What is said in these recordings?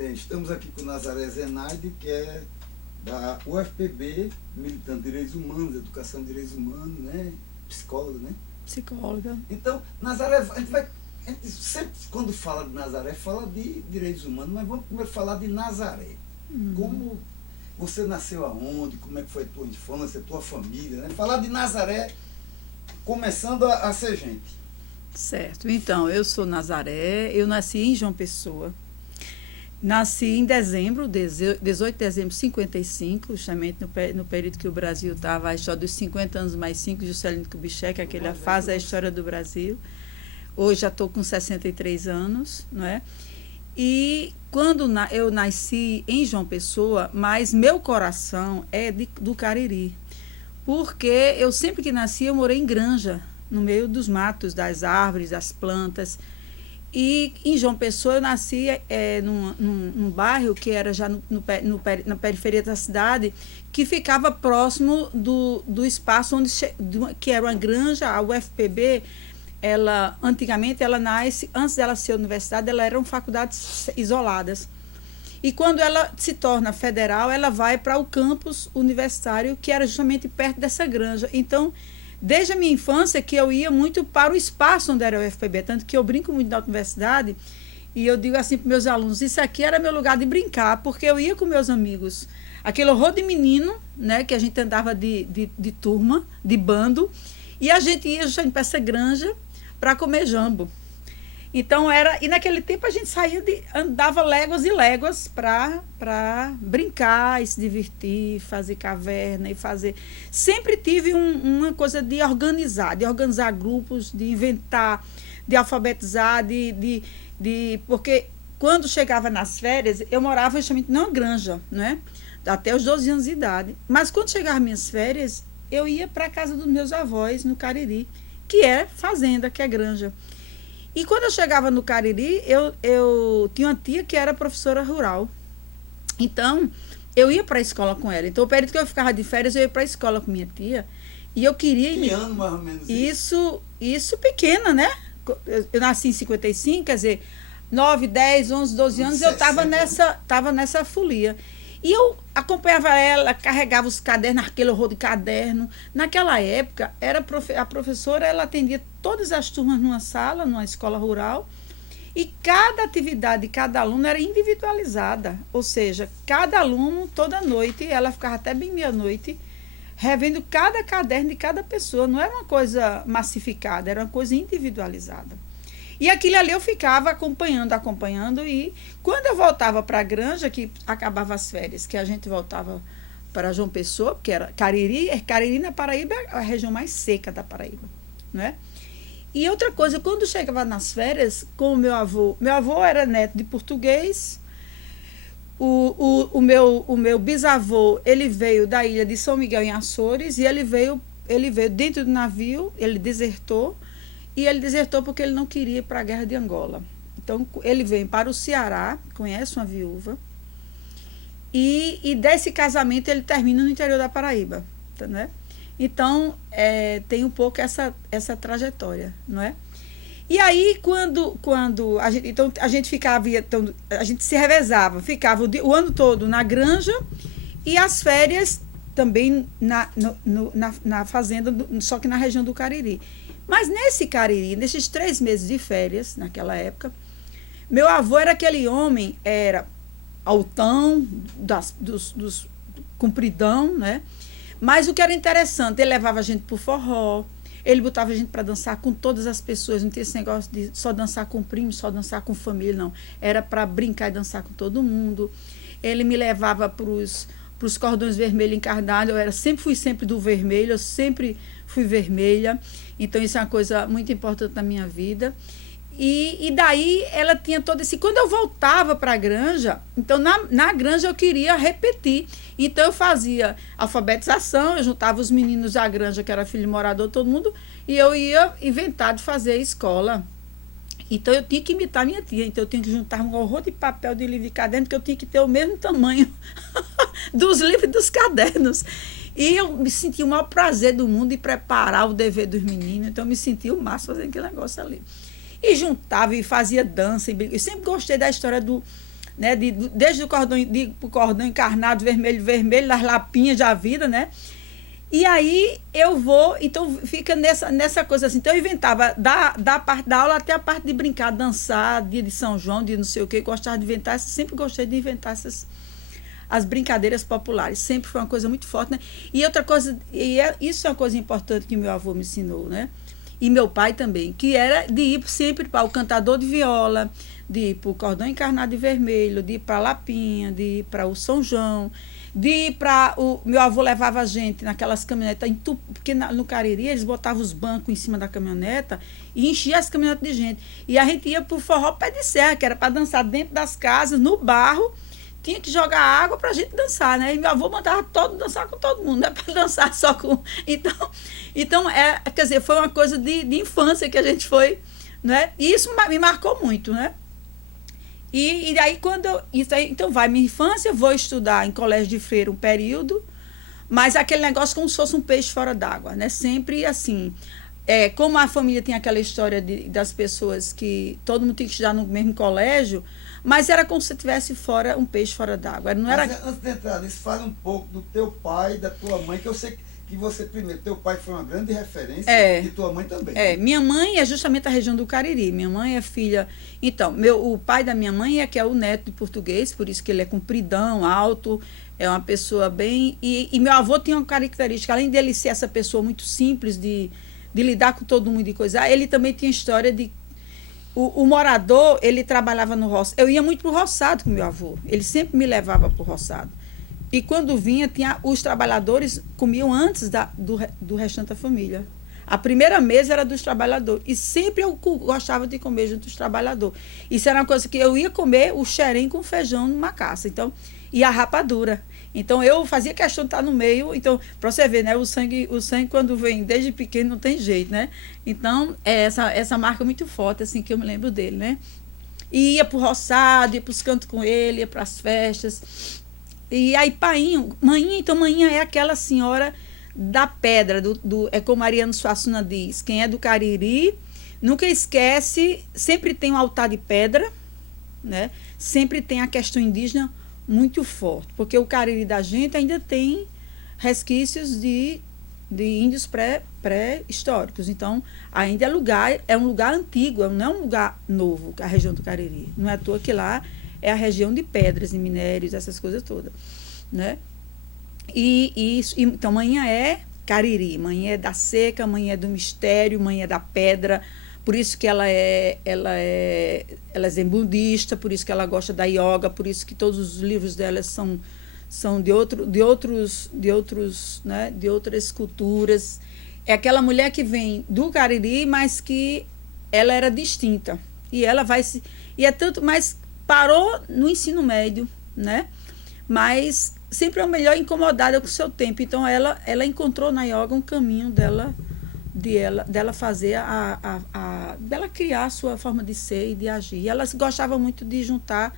Bem, estamos aqui com Nazaré Zenaide, que é da UFPB, militante de direitos humanos, educação de direitos humanos, né? Psicóloga, né? Psicóloga. Então, Nazaré, a gente sempre, quando fala de Nazaré, fala de direitos humanos, mas vamos primeiro falar de Nazaré. Como você nasceu aonde, como é que foi a tua infância, a tua família, né? Falar de Nazaré, começando a ser gente. Certo. Então, eu sou Nazaré, eu nasci em João Pessoa. Nasci em dezembro, 18 de dezembro de 55, justamente no período que o Brasil estava, a história dos 50 anos mais 5, Juscelino Kubitschek, aquela fase da história do Brasil. Hoje já estou com 63 anos, não é? E quando eu nasci em João Pessoa, mas meu coração é do Cariri, porque eu sempre que nasci eu morei em granja, no meio dos matos, das árvores, das plantas. E em João Pessoa eu nasci num bairro que era já na periferia da cidade, que ficava próximo do espaço que era uma granja. A UFPB, antigamente ela nasce, antes dela ser universidade, ela eram faculdades isoladas. E quando ela se torna federal, ela vai para o campus universitário, que era justamente perto dessa granja. Então, desde a minha infância que eu ia muito para o espaço onde era o UFPB, tanto que eu brinco muito na universidade e eu digo assim para meus alunos, isso aqui era meu lugar de brincar, porque eu ia com meus amigos, aquele horror de menino, né, que a gente andava de turma, de bando, e a gente ia justamente para essa granja para comer jambo. Então e naquele tempo a gente andava léguas e léguas para brincar e se divertir, fazer caverna e fazer. Sempre tive uma coisa de organizar grupos, de inventar, de alfabetizar, porque quando chegava nas férias, eu morava justamente numa granja, né? Até os 12 anos de idade. Mas quando chegavam minhas férias, eu ia para a casa dos meus avós, no Cariri, que é fazenda, que é granja. E quando eu chegava no Cariri, eu tinha uma tia que era professora rural. Então, eu ia para a escola com ela. Então, o período que eu ficava de férias, eu ia para a escola com minha tia. E eu queria... Que ano, mais ou menos, isso pequena, né? Eu nasci em 55, quer dizer, 9, 10, 11, 12 anos, eu estava nessa folia. E eu acompanhava ela, carregava os cadernos, aquele horror de caderno. Naquela época, a professora ela atendia todas as turmas numa sala, numa escola rural, e cada atividade de cada aluno era individualizada. Ou seja, cada aluno, toda noite, ela ficava até bem meia-noite, revendo cada caderno de cada pessoa. Não era uma coisa massificada, era uma coisa individualizada. E aquilo ali eu ficava acompanhando, e quando eu voltava para a granja, que acabava as férias, que a gente voltava para João Pessoa, porque era Cariri na Paraíba é a região mais seca da Paraíba, não é? E outra coisa, quando chegava nas férias, com o meu avô era neto de português, o meu bisavô, ele veio da ilha de São Miguel em Açores, e ele veio dentro do navio, ele desertou, e ele desertou porque ele não queria ir para a guerra de Angola. Então, ele vem para o Ceará, conhece uma viúva, e desse casamento ele termina no interior da Paraíba, né? Então, tem um pouco essa trajetória, não é? E aí, quando a gente se revezava, ficava o ano todo na granja e as férias também na fazenda, só que na região do Cariri. Mas nesse Cariri, nesses 3 meses de férias, naquela época, meu avô era aquele homem, era altão, dos compridão, né? Mas o que era interessante, ele levava a gente para o forró, ele botava a gente para dançar com todas as pessoas, não tinha esse negócio de só dançar com primo, só dançar com família, não. Era para brincar e dançar com todo mundo. Ele me levava para os cordões vermelhos encarnados, fui sempre do vermelho, eu sempre fui vermelha. Então, isso é uma coisa muito importante na minha vida. E daí, ela tinha todo esse... Quando eu voltava para a granja, então, na granja eu queria repetir. Então, eu fazia alfabetização, eu juntava os meninos da granja, que era filho de morador, todo mundo, e eu ia inventar de fazer escola. Então, eu tinha que imitar minha tia. Então, eu tinha que juntar um horror de papel de livro e caderno, que eu tinha que ter o mesmo tamanho dos livros e dos cadernos. E eu me sentia o maior prazer do mundo de preparar o dever dos meninos. Então, eu me sentia o máximo fazendo aquele negócio ali. E juntava e fazia dança. Eu sempre gostei da história né? Desde o cordão encarnado, vermelho, das lapinhas da vida, né? E aí eu vou, então fica nessa coisa assim. Então eu inventava da parte da aula até a parte de brincar, dançar, dia de São João, de não sei o quê, gostava de inventar, sempre gostei de inventar as brincadeiras populares, sempre foi uma coisa muito forte, né? E outra coisa, isso é uma coisa importante que meu avô me ensinou, né? E meu pai também, que era de ir sempre para o cantador de viola, de ir para o cordão encarnado e vermelho, de ir para a Lapinha, de ir para o São João, de ir para o... Meu avô levava a gente naquelas caminhonetas, porque no Cariri eles botavam os bancos em cima da caminhoneta e enchia as caminhonetas de gente. E a gente ia para o forró pé de serra, que era para dançar dentro das casas, no barro, tinha que jogar água para a gente dançar, né? E meu avô mandava todo dançar com todo mundo, não é para dançar só com... Então quer dizer, foi uma coisa de infância que a gente foi, né? E isso me marcou muito, né? E aí, então vai minha infância, vou estudar em colégio de freira um período, mas aquele negócio como se fosse um peixe fora d'água, né? Sempre assim, como a família tem aquela história das pessoas que todo mundo tem que estudar no mesmo colégio, mas era como se tivesse um peixe fora d'água. Antes de entrar nisso, fala um pouco do teu pai, da tua mãe, que eu sei que você primeiro, teu pai foi uma grande referência e tua mãe também. Minha mãe é justamente a região do Cariri. Minha mãe é filha... Então, o pai da minha mãe que é o neto de português, por isso que ele é compridão, alto, é uma pessoa bem... E meu avô tinha uma característica, além dele ser essa pessoa muito simples de lidar com todo mundo e coisa, ele também tinha história de... O morador, ele trabalhava no roçado. Eu ia muito para o roçado com meu avô. Ele sempre me levava para o roçado. E quando vinha, os trabalhadores comiam antes do restante da família. A primeira mesa era dos trabalhadores. E sempre eu gostava de comer junto dos trabalhadores. Isso era uma coisa que eu ia comer o xerém com feijão numa caça. Então, e a rapadura. Então, eu fazia questão de estar no meio. Então, para você ver, né? O sangue quando vem desde pequeno, não tem jeito, né? Então, essa marca muito forte, assim, que eu me lembro dele, né? E ia para o roçado, ia para os cantos com ele, ia para as festas... E aí, Mainha é aquela senhora da pedra, é como Mariano Suassuna diz, quem é do Cariri, nunca esquece, sempre tem um altar de pedra, né? Sempre tem a questão indígena muito forte, porque o Cariri da gente ainda tem resquícios de índios pré-históricos, então ainda é um lugar antigo, não é um lugar novo, a região do Cariri, não é à toa que lá é a região de pedras e minérios, essas coisas todas, né? Então, Mainha é Cariri, Mainha é da seca, Mainha é do mistério, Mainha é da pedra, por isso que ela é zen budista, por isso que ela gosta da yoga, por isso que todos os livros dela são de outras culturas. É aquela mulher que vem do Cariri, mas que ela era distinta. E ela mas parou no ensino médio, né? Mas sempre é o melhor incomodada com o seu tempo. Então, ela encontrou na yoga um caminho dela fazer dela criar a sua forma de ser e de agir. E ela gostava muito de juntar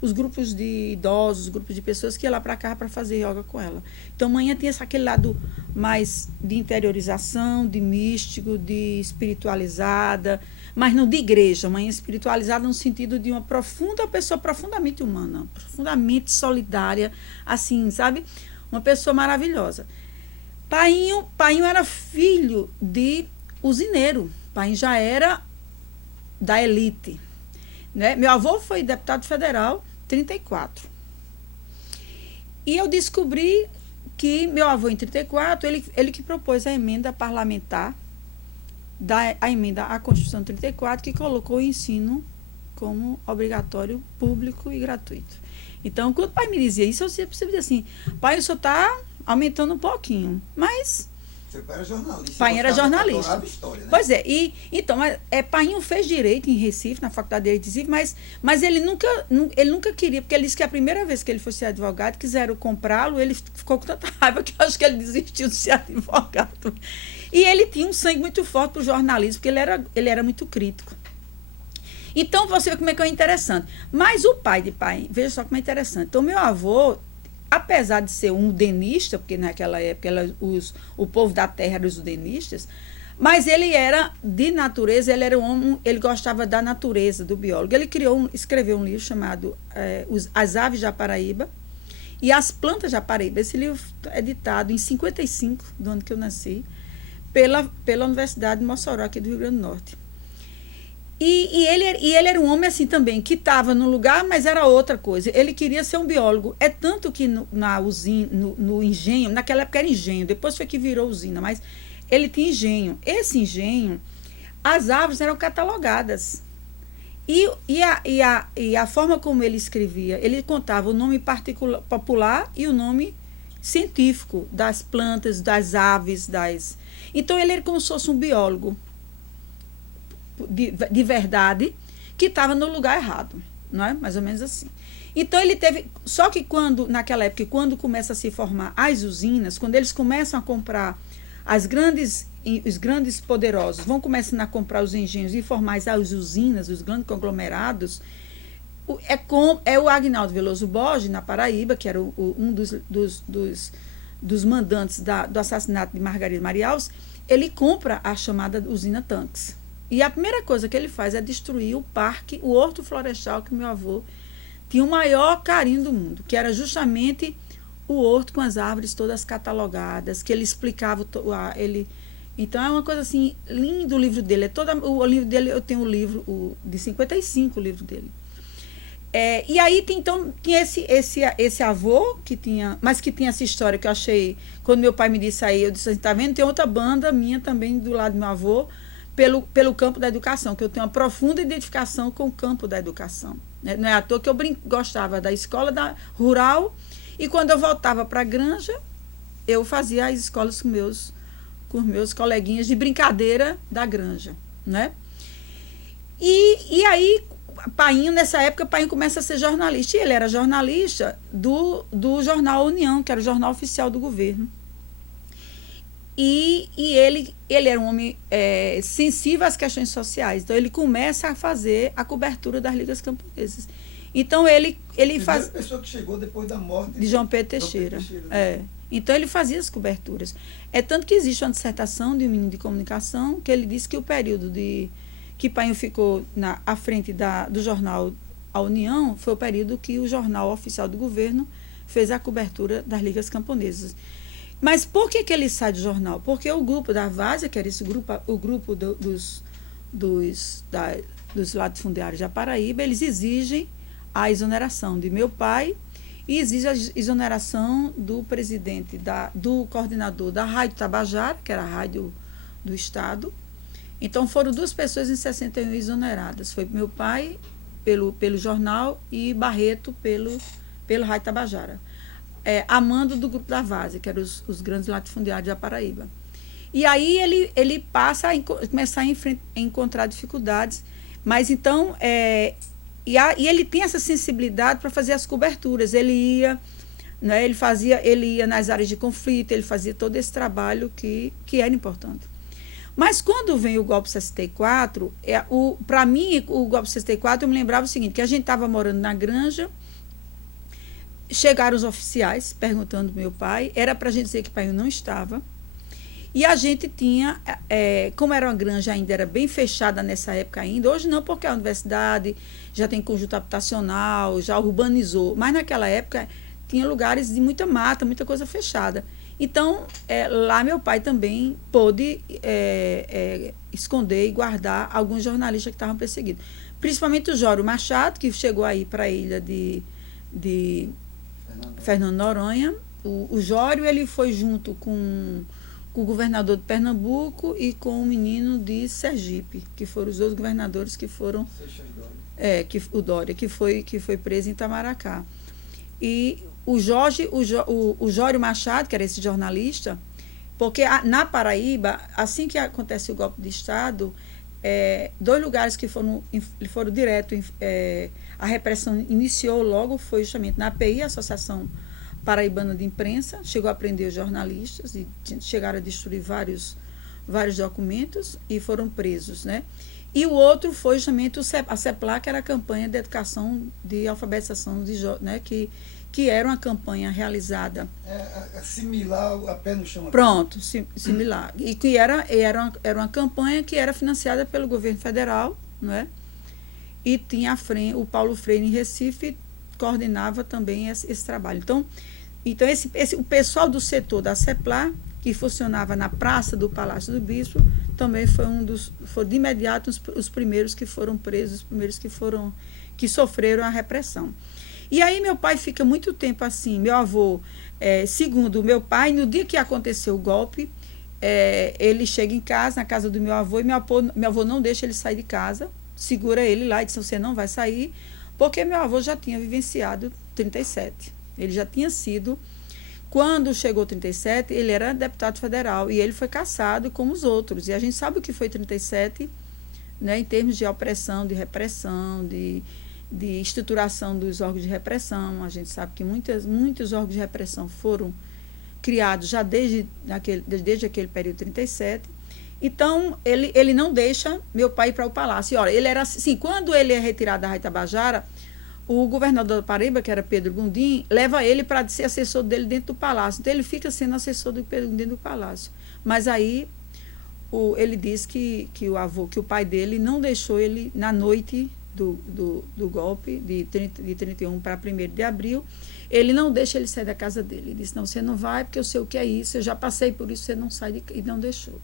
os grupos de idosos, os grupos de pessoas que iam lá para cá para fazer yoga com ela. Então, Manhã tinha aquele lado mais de interiorização, de místico, de espiritualizada, mas não de igreja, Manhã espiritualizada no sentido de uma pessoa profundamente humana, profundamente solidária, assim, sabe? Uma pessoa maravilhosa. Painho era filho de usineiro. Painho já era da elite, né? Meu avô foi deputado federal, 34. E eu descobri que meu avô, em 34, ele que propôs a emenda parlamentar, a emenda à Constituição 34, que colocou o ensino como obrigatório, público e gratuito. Então, quando o pai me dizia isso, eu sempre dizia assim, pai, o senhor está aumentando um pouquinho, mas... Seu pai era jornalista. Pai era jornalista. História, né? Pois é, então, Painho fez direito em Recife, na Faculdade de Direito de Recife, mas ele nunca queria, porque ele disse que a primeira vez que ele foi ser advogado, quiseram comprá-lo, ele ficou com tanta raiva que eu acho que ele desistiu de ser advogado. E ele tinha um sangue muito forte para o jornalismo, porque ele era muito crítico. Então, você vê como é que é interessante. Mas o pai de Painho, veja só como é interessante. Então, meu avô, apesar de ser um udenista, porque naquela época o povo da terra era os udenistas, Mas ele era de natureza, ele era um homem, ele gostava da natureza, do biólogo. Ele escreveu um livro chamado As Aves de Japaraíba e As Plantas de Japaraíba. Esse livro é editado em 55, do ano que eu nasci, pela Universidade de Mossoró, aqui do Rio Grande do Norte. E ele era um homem assim também, que estava no lugar, mas era outra coisa. Ele queria ser um biólogo. É tanto que na usina, no engenho, naquela época era engenho, depois foi que virou usina, mas ele tinha engenho. Esse engenho, as árvores eram catalogadas. E a forma como ele escrevia, ele contava o nome popular e o nome científico das plantas, das aves, Então, ele era como se fosse um biólogo de verdade, que estava no lugar errado, não é? Mais ou menos assim. Então, ele teve... Só que naquela época, quando começa a se formar as usinas, quando eles começam a comprar os grandes poderosos, vão começando a comprar os engenhos e formar as usinas, os grandes conglomerados, é o Agnaldo Veloso Borges, na Paraíba, que era um dos mandantes do assassinato de Margarida Marials. Ele compra a chamada usina Tanques. E a primeira coisa que ele faz é destruir o parque, o horto florestal, que meu avô tinha o maior carinho do mundo, que era justamente o horto com as árvores todas catalogadas, que ele explicava. Então, é uma coisa assim, lindo o livro dele. O livro dele, eu tenho o livro de 55, o livro dele. E aí, então, tinha esse avô, mas que tinha essa história que eu achei, quando meu pai me disse aí, eu disse assim, tá vendo? Tem outra banda minha também do lado do meu avô, pelo campo da educação, que eu tenho uma profunda identificação com o campo da educação. Não é à toa que eu gostava da escola rural, e quando eu voltava para a granja, eu fazia as escolas com os meus coleguinhas de brincadeira da granja, né? E aí, Painho, nessa época, Painho começa a ser jornalista, e ele era jornalista do jornal União, que era o jornal oficial do governo. E ele era um homem sensível às questões sociais. Então, ele começa a fazer a cobertura das ligas camponesas. Então, ele faz... A pessoa que chegou depois da morte de João Pedro Teixeira. Então, ele fazia as coberturas. É tanto que existe uma dissertação de um menino de comunicação que ele disse que o período que Painho ficou à frente do jornal A União foi o período que o jornal oficial do governo fez a cobertura das ligas camponesas. Mas por que ele sai do jornal? Porque o grupo da Várzea, que era o grupo dos latifundiários de Japaraíba, eles exigem a exoneração de meu pai e exigem a exoneração do presidente, do coordenador da Rádio Tabajara, que era a rádio do Estado. Então, foram 2 pessoas em 61 exoneradas. Foi meu pai pelo jornal e Barreto pelo Rádio Tabajara. A mando do grupo da Várzea, que eram os grandes latifundiários de Japaraíba. E aí ele passa a começar a encontrar dificuldades, mas então, e ele tem essa sensibilidade para fazer as coberturas. Ele ia, né, ele ia nas áreas de conflito, ele fazia todo esse trabalho que era importante. Mas quando vem o golpe 64, para mim, o golpe 64, eu me lembrava o seguinte, que a gente estava morando na granja. Chegaram os oficiais perguntando ao meu pai, era para a gente dizer que o pai não estava, e a gente tinha, como era uma granja ainda, era bem fechada nessa época ainda, hoje não, porque a universidade já tem conjunto habitacional, já urbanizou, mas naquela época tinha lugares de muita mata, muita coisa fechada. Então, lá meu pai também pôde esconder e guardar alguns jornalistas que estavam perseguidos, principalmente o Jório Machado, que chegou aí para a ilha de Fernando Noronha. O Jório, ele foi junto com o governador de Pernambuco e com o menino de Sergipe, que foram os 2 governadores que foram... o Dória, que foi preso em Itamaracá. E o Jório Machado, que era esse jornalista, porque na Paraíba, assim que acontece o golpe de Estado, 2 lugares que foram direto, a repressão iniciou logo, foi justamente na API, a Associação Paraibana de Imprensa, chegou a prender os jornalistas e chegaram a destruir vários documentos e foram presos, né? E o outro foi justamente a CEPLAC, que era a campanha de educação, de alfabetização, né, que que era uma campanha realizada. Similar a pé no chão. Pronto, similar. E que era uma campanha que era financiada pelo governo federal, não é? E tinha o Paulo Freire em Recife coordenava também esse trabalho. Então o pessoal do setor da CEPLAR, que funcionava na Praça do Palácio do Bispo, também foi de imediato os primeiros que foram presos, os primeiros que sofreram a repressão. E aí meu pai fica muito tempo assim, meu avô, segundo meu pai, no dia que aconteceu o golpe, ele chega em casa, na casa do meu avô, e meu avô não deixa ele sair de casa, segura ele lá e diz, você não vai sair, porque meu avô já tinha vivenciado 37. Ele já tinha sido, quando chegou 37, ele era deputado federal e ele foi cassado como os outros. E a gente sabe o que foi 37, né, em termos de opressão, de repressão, de estruturação dos órgãos de repressão. A gente sabe que muitos órgãos de repressão foram criados já desde aquele período 37. Então, ele não deixa meu pai ir para o palácio. E, olha, ele era assim, quando ele é retirado da Raia Tabajara, o governador da Paraíba, que era Pedro Gondim, leva ele para ser assessor dele dentro do palácio. Então, ele fica sendo assessor do Pedro Gondim dentro do palácio. Mas aí, ele diz que o pai dele não deixou ele na noite do golpe, de 31 para 1º de abril, ele não deixa ele sair da casa dele. Ele disse, não, você não vai, porque eu sei o que é isso, eu já passei por isso, você não sai e não deixou.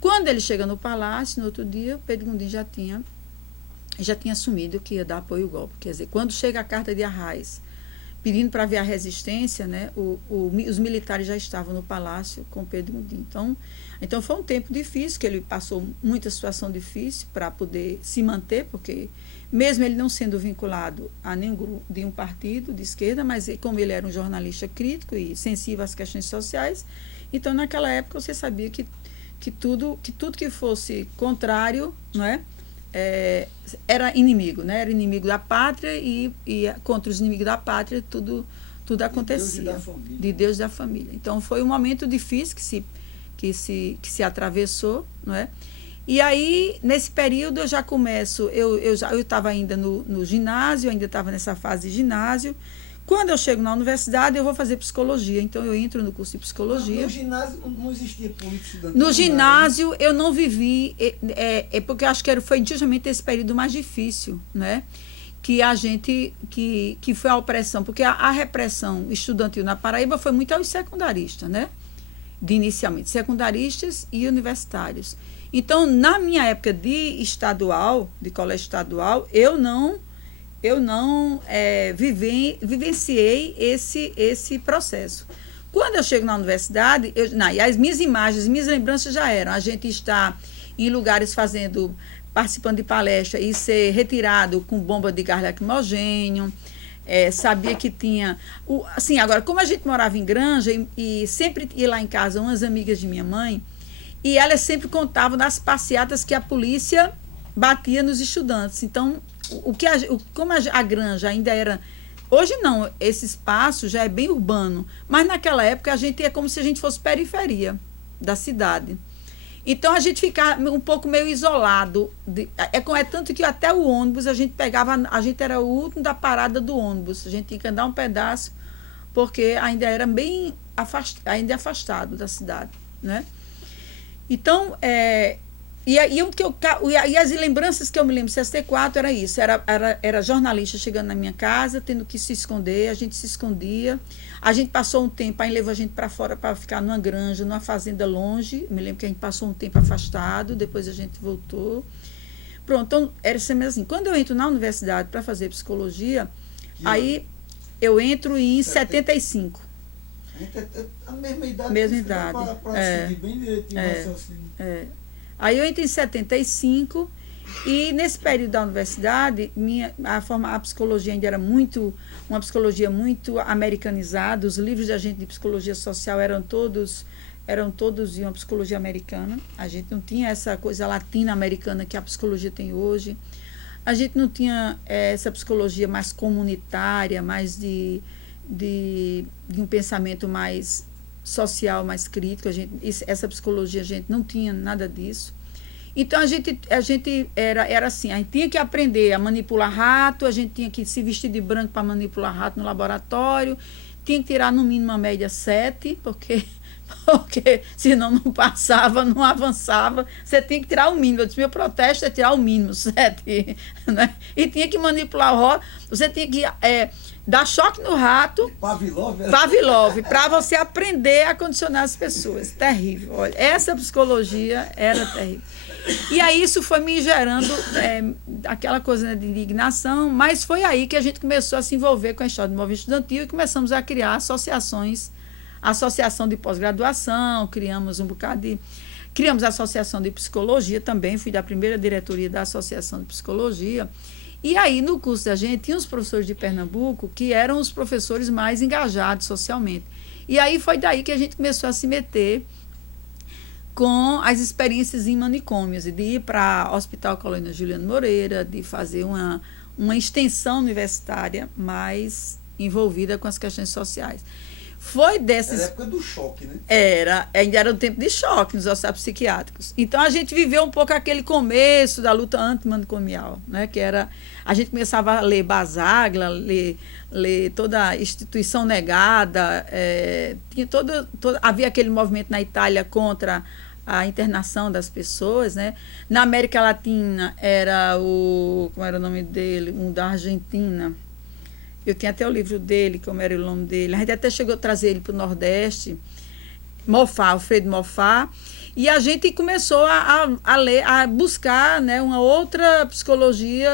Quando ele chega no palácio, no outro dia, o Pedro Gondim já tinha assumido que ia dar apoio ao golpe. Quer dizer, quando chega a carta de Arraes, pedindo para ver a resistência, né, os militares já estavam no palácio com Pedro Gondim. Então foi um tempo difícil, que ele passou muita situação difícil para poder se manter, porque mesmo ele não sendo vinculado a nenhum grupo de um partido de esquerda, mas como ele era um jornalista crítico e sensível às questões sociais, então naquela época você sabia que tudo que fosse contrário, não é? Era inimigo, né? Era inimigo da pátria e contra os inimigos da pátria tudo acontecia. De Deus e da família. Então foi um momento difícil que se atravessou, não é? E aí, nesse período, eu já começo, eu estava ainda no ginásio, ainda estava nessa fase de ginásio. Quando eu chego na universidade, eu vou fazer psicologia. Então, eu entro no curso de psicologia. No ginásio não existia política estudantil? No ginásio, eu não vivi, porque eu acho que foi justamente esse período mais difícil, né? Que foi a opressão, porque a repressão estudantil na Paraíba foi muito aos secundaristas, né? Inicialmente, secundaristas e universitários. Então, na minha época de colégio estadual, eu não vivenciei esse processo. Quando eu chego na universidade, e as minhas imagens, as minhas lembranças já eram, a gente está em lugares participando de palestra e ser retirado com bomba de gás lacrimogênio, sabia que tinha... assim, agora, como a gente morava em Granja e sempre ia lá em casa umas amigas de minha mãe, e elas sempre contavam das passeatas que a polícia batia nos estudantes. Então, como a Granja ainda era... Hoje não, esse espaço já é bem urbano, mas naquela época a gente é como se a gente fosse periferia da cidade. Então a gente ficava um pouco meio isolado. É tanto que até o ônibus a gente era o último da parada do ônibus. A gente tinha que andar um pedaço, porque ainda era bem afastado da cidade, né? Então, e as lembranças que eu me lembro de 64 era isso, era jornalista chegando na minha casa, tendo que se esconder, a gente se escondia, a gente passou um tempo, aí levou a gente para fora para ficar numa granja, numa fazenda longe, me lembro que a gente passou um tempo afastado, depois a gente voltou. Pronto, então era sempre assim, quando eu entro na universidade para fazer psicologia, aí eu entro em 75. A mesma idade. Mesma idade. Para seguir bem direitinho o raciocínio. Aí eu entrei em 75 e nesse período da universidade, a psicologia ainda era uma psicologia muito americanizada, os livros da gente de psicologia social eram todos de uma psicologia americana, a gente não tinha essa coisa latino-americana que a psicologia tem hoje, a gente não tinha essa psicologia mais comunitária, mais de um pensamento mais social, mais crítico. Essa psicologia, a gente não tinha nada disso. Então, a gente era assim, a gente tinha que aprender a manipular rato, a gente tinha que se vestir de branco para manipular rato no laboratório, tinha que tirar no mínimo uma média 7, porque senão não passava, não avançava. Você tinha que tirar o mínimo. Eu disse, meu protesto é tirar o mínimo, 7. Né? E tinha que manipular o rato. Você tinha que dar choque no rato. Pavlov, para você aprender a condicionar as pessoas. Terrível. Olha, essa psicologia era terrível. E aí isso foi me gerando aquela coisa, né, de indignação, mas foi aí que a gente começou a se envolver com a história do movimento estudantil e começamos a criar associações, associação de pós-graduação, criamos a associação de psicologia também, fui da primeira diretoria da associação de psicologia. E aí, no curso da gente, tinha os professores de Pernambuco que eram os professores mais engajados socialmente. E aí foi daí que a gente começou a se meter com as experiências em manicômios, de ir para o Hospital Colônia Juliano Moreira, de fazer uma extensão universitária mais envolvida com as questões sociais. Foi dessas... Era a época do choque, né? Ainda era um tempo de choque nos hospitais psiquiátricos. Então, a gente viveu um pouco aquele começo da luta antimanicomial, né? Que era... A gente começava a ler Basaglia, ler toda a instituição negada, tinha havia aquele movimento na Itália contra a internação das pessoas, né? Na América Latina era como era o nome dele? Um da Argentina. Eu tinha até o livro dele, como era o nome dele. A gente até chegou a trazer ele para o Nordeste, Alfredo Moffat, e a gente começou a ler, a buscar, né, uma outra psicologia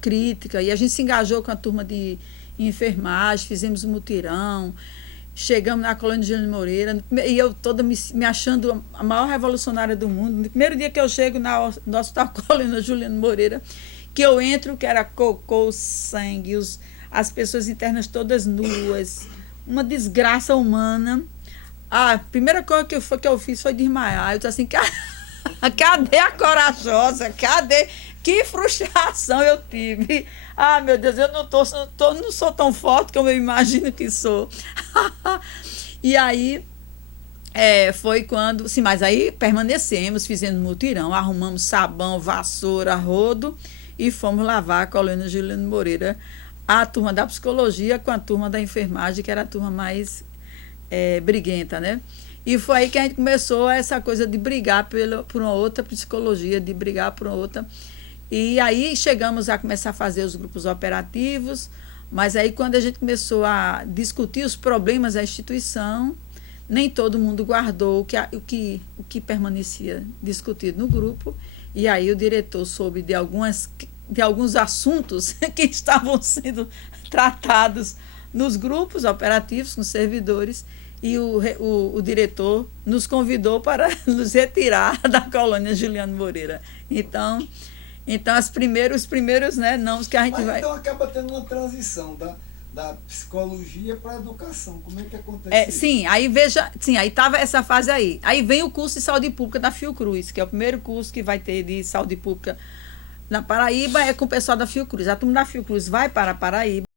crítica, e a gente se engajou com a turma de enfermagem, fizemos um mutirão, chegamos na Colônia de Juliano Moreira, e eu toda me achando a maior revolucionária do mundo. No primeiro dia que eu chego no Hospital Colônia Juliano Moreira, que eu entro, que era cocô, sangue, as pessoas internas todas nuas, uma desgraça humana. A primeira coisa que eu fiz foi desmaiar. Eu disse assim, cadê a corajosa? Cadê? Que frustração eu tive. Ah, meu Deus, eu não sou tão forte como eu imagino que sou. E aí, foi quando... Sim, mas aí permanecemos, fizemos mutirão, arrumamos sabão, vassoura, rodo e fomos lavar a Colônia Juliano Moreira, a turma da psicologia com a turma da enfermagem, que era a turma mais briguenta, né? E foi aí que a gente começou essa coisa de brigar por uma outra psicologia, de brigar por uma outra. E aí chegamos a começar a fazer os grupos operativos, mas aí quando a gente começou a discutir os problemas da instituição, nem todo mundo guardou o que permanecia discutido no grupo, e aí o diretor soube de alguns assuntos que estavam sendo tratados nos grupos operativos, com servidores, e o diretor nos convidou para nos retirar da Colônia Juliano Moreira. Então os primeiros, né, não que a gente vai... Então acaba tendo uma transição da psicologia para a educação. Como é que acontece isso? Sim, aí estava essa fase aí. Aí vem o curso de saúde pública da Fiocruz, que é o primeiro curso que vai ter de saúde pública na Paraíba, é com o pessoal da Fiocruz. A turma da Fiocruz vai para a Paraíba.